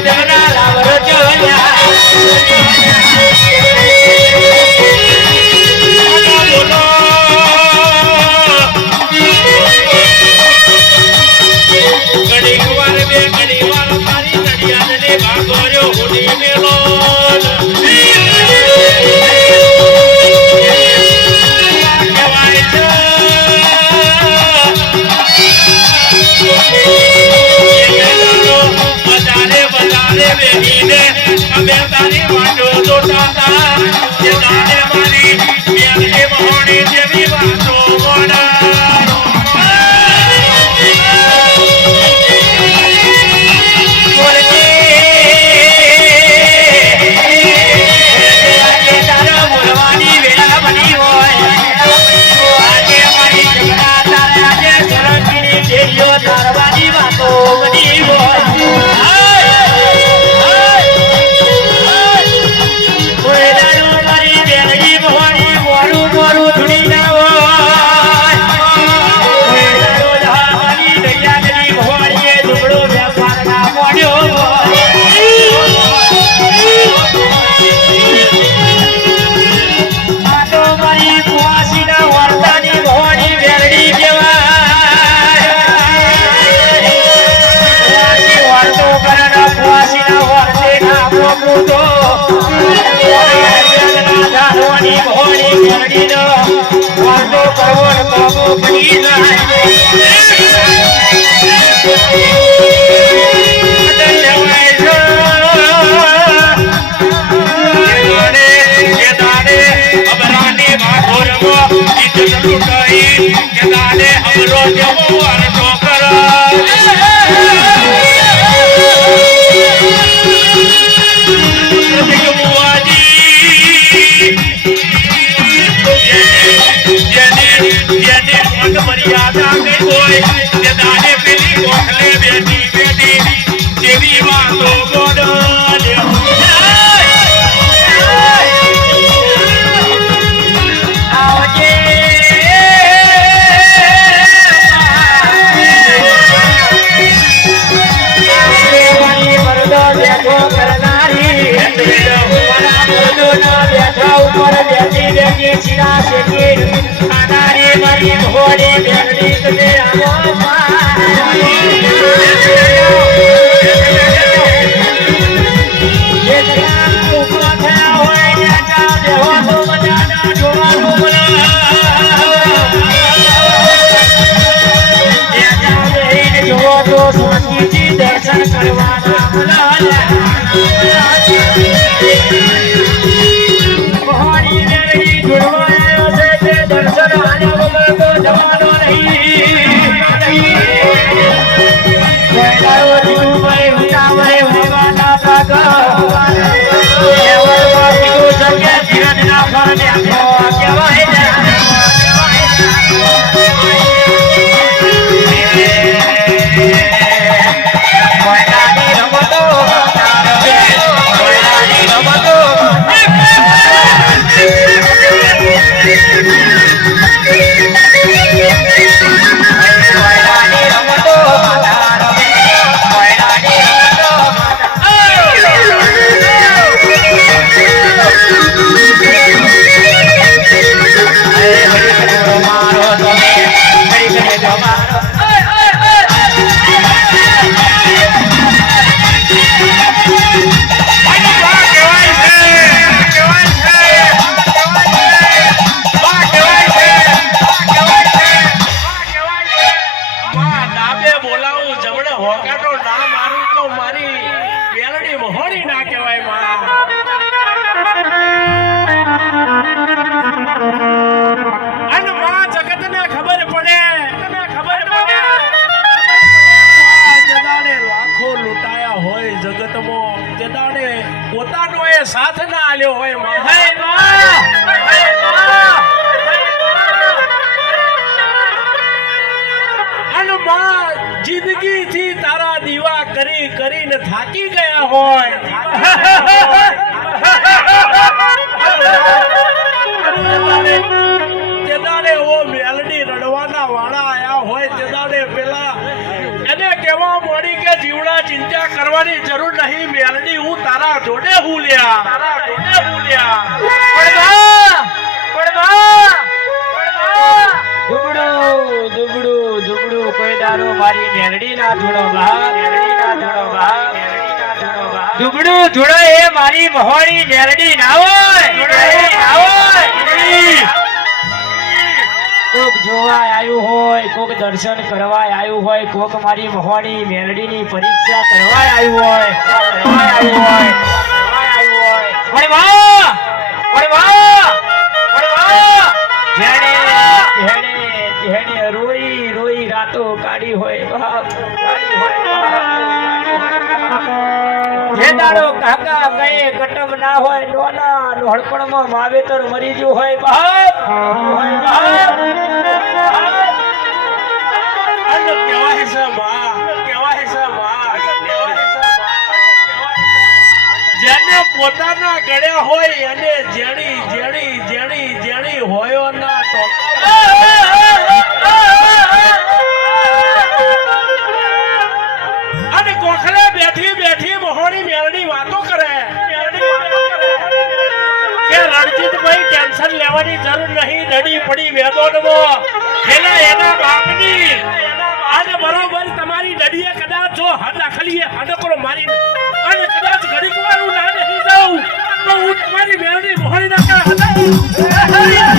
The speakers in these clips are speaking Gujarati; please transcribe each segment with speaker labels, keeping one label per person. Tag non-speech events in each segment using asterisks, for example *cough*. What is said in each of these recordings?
Speaker 1: દના લાવરો જોયા
Speaker 2: I'm a water conqueror. Yeah. I'm Hare Hare Hare Hare Hare Hare Hare Hare Hare Hare Hare પોતાનો એ સાથ ના આલ્યો હોય જિંદગી થી તારા દીવા કરી કરીને થાકી ગયા હોય. Thank *laughs* you. ચિંતા કરવાની જરૂર નહીં મેલડી હું તારા જોડે હું લ્યા તારા જોડે હું લ્યા
Speaker 1: દુબડું ધૂળો એ મારી મહોળી મેલડી ના હોય. ના હોય. કોક જોવા આવ્યું હોય, કોક દર્શન કરવા આવ્યું હોય, કોક મારી મહોણી મેલડીની પરીક્ષા કરવા આવ્યું હોય કરવા આવ્યું હોય જે દાડો કાકા કઈ કટમ ના હોય નોના નોળપણમાં માવેતર મરી ગયું હોય બાપ બાપ.
Speaker 2: અન્ન છે છે. જેને પોતાના ગળ્યા હોય એને જેણી જેણી જેણી જેણી હોયો ના તો અને ગોખલે બેઠી બેઠી મોહણી મેળની વાતો કરે. કે રણજીતભાઈ ટેન્શન લેવાની જરૂર નહીં ડડી પડી વેદોનમો. એટલે એના બાપની. અને બરોબર તમારી ડડીએ કદાચ જો હદ આખલીએ હડકરો મારી અને કદાચ ઘડીક વારું ના નહીં જાઉં, તો હું તમારી મેળની મોહણી નાખા
Speaker 1: કહેવાય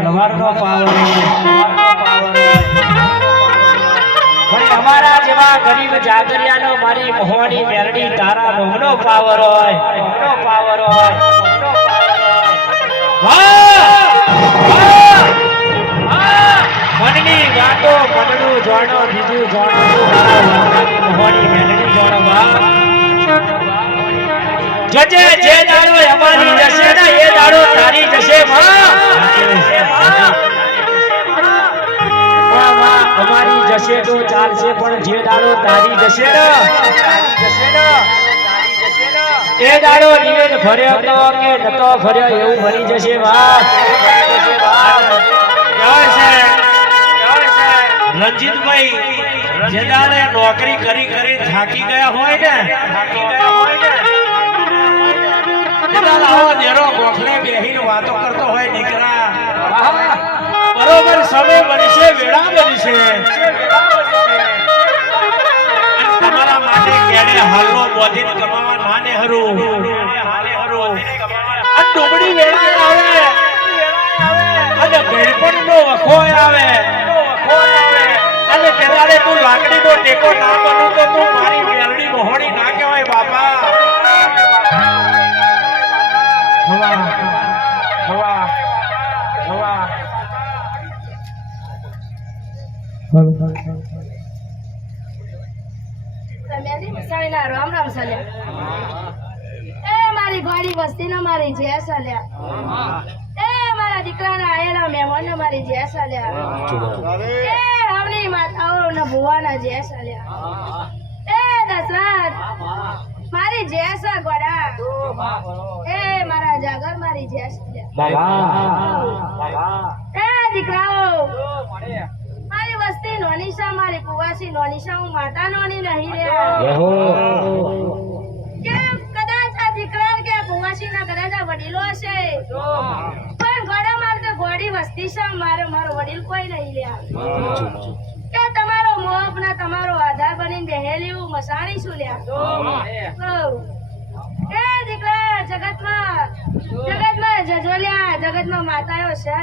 Speaker 1: તલવારનો પાવર અમારા જેવા ગરીબ જાગરિયાનો મારી મોહણી મેરડી તારા રોમનો પાવર હોય, રોમનો પાવર હોય! મનની વાતો મનનું જાણો બીજું જાણો મોહણી મેરડી જાણો! જજે, જે દાડો અમારી જશે ને એ દાડો તારી જશે. માં અમારી જશે તો ચાલશે પણ જે દાડો તારી જશે ને. જશે ને તારી જશે ને એ દાડો નિવેદ ફર્યો તો કે નતો ફર્યો એવું ભરી જશે
Speaker 2: વાત. રણજીતભાઈ જે દાડે નોકરી કરી કરી થાકી ગયા હોય ને? થાકી ગયા હોય ને? આવો દેરો હાલો બોધીને કમાવા નાને હરું હાલે હરું આ ડુબડી વેળા આવે. અને ગળપણનો વખો આવે. અને તેદાડે તું લાકડીનો ટેકો ના બનું તો તું મારી મેલડી મોહણી ના કહેવાય બાપા. હવા હવા હવા
Speaker 3: રામ રામ સલ્યા એ મારી ગોળી વસ્તીને મારી. જે સલ્યા એ મારા દીકરાના આયેલા મહેમાનને મારી જે સલ્યા એ હમણી માતાઓ ને ભુવાના જે સલ્યા એ દશરથ મારી જે સ ગોડા એ મારા જાગર મારી જેસ સલ્યા એ દીકરાઓ મારી વસ્તી નોની છે મારી કુવાસી? નોનીશા હું માતા નોની નહીં રે? કે કદાચ આ દીકરા કે કુવાસી ના કદાચ આ વડીલો હશે? પણ ગોડા મારે તો ગોડી વસ્તી છે મારે? મારો વડીલ કોઈ નહીં લ્યા કે તમારો મોહ ને તમારો આધાર બની બેહેલી હું મસાણી છું લ્યા. જગતમાં જગતમાં જજોલ્યા જગતમાં માતાઓ છે.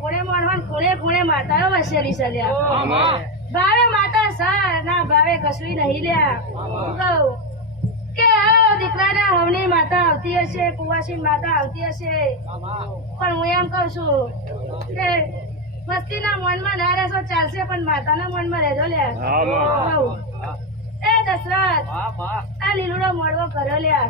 Speaker 3: કુણે માણવા કુણે ખૂણે માતાઓ વસેલી છે લ્યા ભાવે માતા સર ના ભાવે કશું નહીં લ્યા. હું કહું કે દીકરાના હવની માતા આવતી હશે કુવાસી માતા આવતી હશે. પણ હું એમ કહું છું કે મસ્તીના મનમાં ના રહેશો ચાલશે પણ માતાના મનમાં રહેજો લ્યા. કહું. એ દશરથ આ કરો લ્યા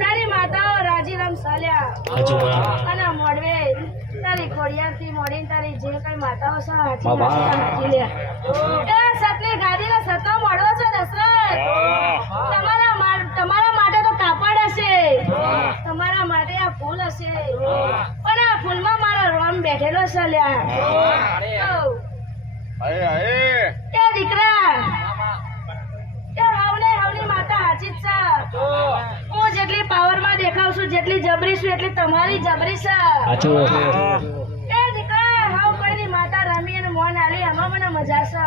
Speaker 3: તારી માતાઓ રાજી રમ સાલ્યા અને મોડવે તારી ખોડિયારથી મોડીને તારી જે કઈ માતાઓ છે હાચી લ્યા એ સતની ગાદીનો સતો મળવો છે દશરથ. તમારા તમારા માટે તો કાપડ હશે. તમારા માટે આ ફૂલ હશે. પણ આ ફૂલમાં મારો રોમ બેઠેલો છે લ્યા. એ દીકરા. હવની જ છે. હું જેટલી પાવરમાં દેખાવ છું જેટલી જબરી છું એટલી તમારી જબરી છે. એ દીકરા હાવ કોઈની માતા રમી અને મોન આલી એમાં મને મજા છે.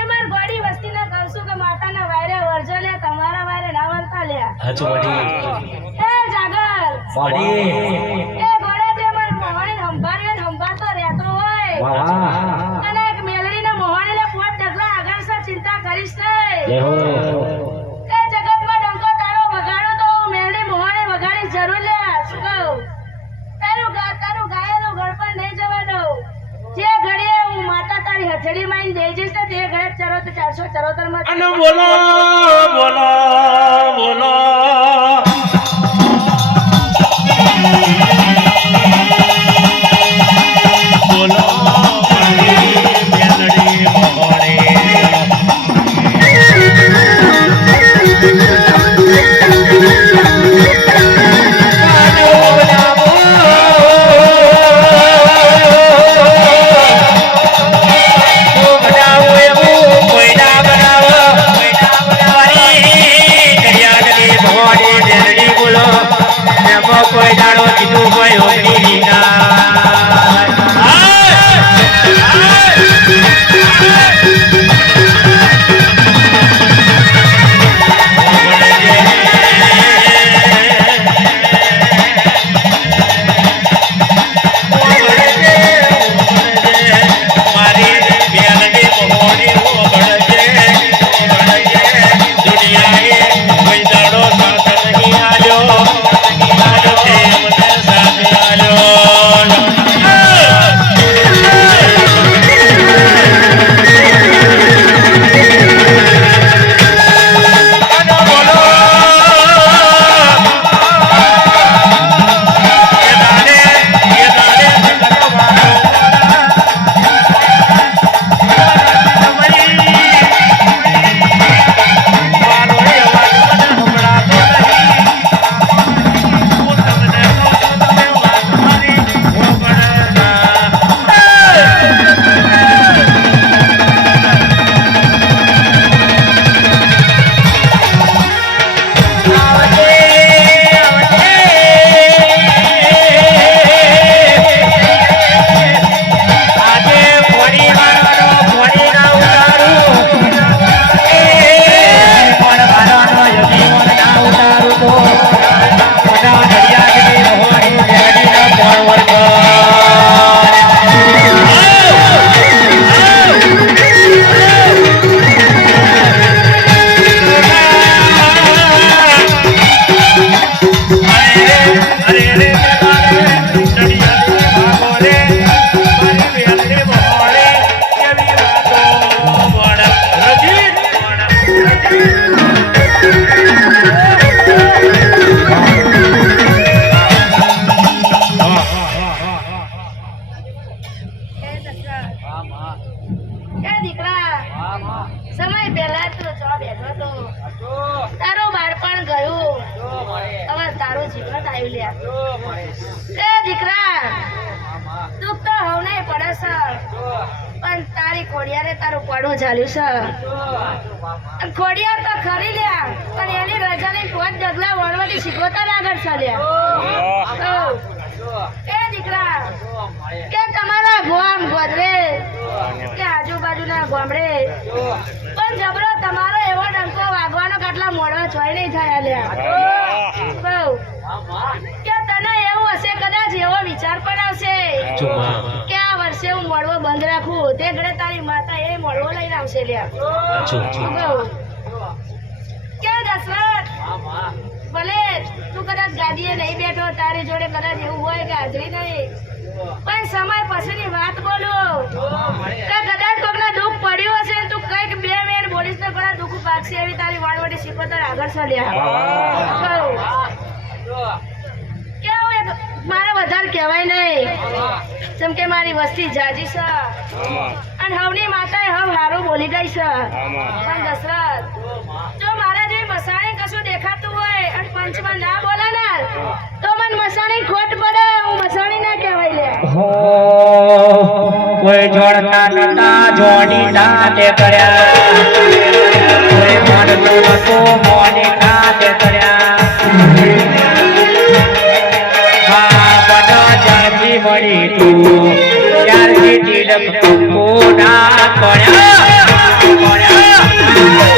Speaker 3: એ માર ગોડી વસ્તીને કહું છું કે માતાના વાયરે વરજો લે તમારા વાયરે ના વરતા લે એ જાગર. એ ગોડે જે માર મોહણી ને સંભાળતો રહેતો હોય. અને એક મેલડીને મોહણીને પોટ ડગલા આગળ છે ચિંતા કરીશ હથેળી માં ને તે ઘડે ચરોતર ચારસો
Speaker 2: ચરોતરમાં બોલો બોલો.
Speaker 3: ખોડિયાર તો ખરી લ્યા પણ એની રજાની પોત ડગલા વળવાથી શીખવતા આગળ ચાલ્યા એ દીકરા કે તમારા ગોમ ગોદરે કે આજુબાજુના ગામડે પણ જબરો તમારો એવો ડંકો વાગવાનો કેટલા મોડો જોઈ નહીં થયા લ્યા. કે તને એવું હશે કદાચ એવો વિચાર પણ આવશે. કે આ વર્ષે વર્ષે હું મળવો બંધ રાખું. તે ઘડે તારી માતા એ મળવો લઈને આવશે લ્યા. શું કહું? કે દશરથ? ભલે તું કદાચ ગાદીએ નહીં બેઠો તારી જોડે કદાચ એવું હોય કે હાજરી નહીં. પણ સમય પછીની વાત બોલો. કે કદાચ કોકને દુઃખ પડ્યું હશે ને તું કંઈક બે મિનિટ બોલીશ તો કદાચ દુઃખ પાકશે એવી તારી વાળવડી શીખોતર આગળ ચાલ્યા કહું. કેવું એક મારે વધારે કહેવાય નહીં. જેમ કે મારી વસ્તી જાજી છે અને હવની માતાએ હવ હારું બોલી ગઈ છે પણ દશરથ જો મારા જે મસાણી કશું દેખાતું હોય અને પંચમાં ના બોલાનાર ને તો મને મસાણી ખોટ પડે હું મસાણી ના કહેવાય લે.
Speaker 1: કોઈ જોડતા નતા જોડી નાતે કર્યા. કોઈ મોડતો નતો મોને નાતે કર્યા. મળી તું. ત્યારથી તિલક તું
Speaker 3: કોના પડ્યા કોઈ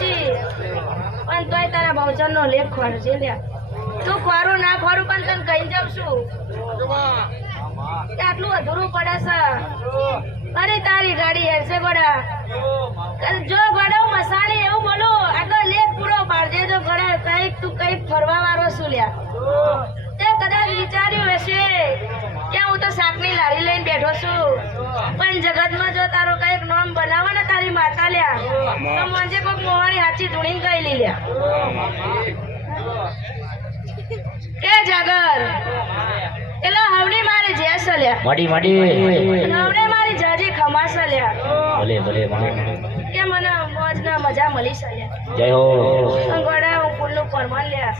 Speaker 3: પણ તોય તારા બહુચરનો લેખ ખોરજે લ્યા. તું ખોરું ના ખોરું પણ તને કહી જાઉં છું. આટલું અધૂરું પડે છે. અરે તારી ગાડી હેરશે ગોડા. જો ગોડા, હું એવું બોલું, આગળ લેખ પૂરો પાડજે જો ગોડા. કંઈક તું કંઈક ફરવા વાળો શું લ્યા. તે કદાચ વિચાર્યું હશે. કે હું તો શાકની લારી લઈને બેઠો છું. પણ જગતમાં જો તારો કંઈક નામ બનાવો ને તારી માતા લ્યા તો મને કોઈક મોહાણી હાચી ધૂણીને કહી લઈ લ્યા. કે જગર એલો હવડી મારી જેસ લ્યા
Speaker 1: મડી મડી.
Speaker 3: હવડે મારી જાજી ખમાસ લ્યા
Speaker 1: ભલે ભલે
Speaker 3: કે મને મોજ ને મજા મળી સલ્યા
Speaker 1: જય હો.
Speaker 3: ગોડા હું ફૂલનું પરમાન લ્યા.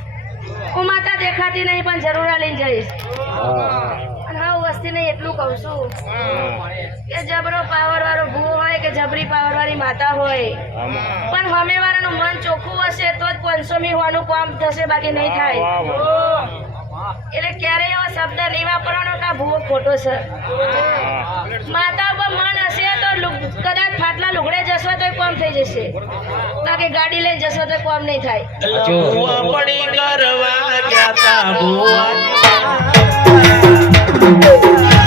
Speaker 3: હું માતા દેખાતી નહીં પણ જરૂર આ લઈને જઈશ વસ્તીને એટલું કહું છું. કે જબરો પાવર વાળો ભૂ હોય કે જબરી પાવર વાળી માતા હોય. પણ હમે વાળાનું મન ચોખ્ખું હશે તો જ પંચમી હોવાનું કામ થશે બાકી નહીં થાય. એટલે ક્યારેય એવા શબ્દ નહીં વાપરવાનો કે ભૂ ભૂવો ખોટો છે. માતા ઉપર મન હશે તો કદાચ ફાટલા લુગડે જશો તો કોમ થઈ જશે. બાકી ગાડી લઈને જશો તો કોમ નહીં થાય.
Speaker 2: પડી કરવા ગયા તા ભુવા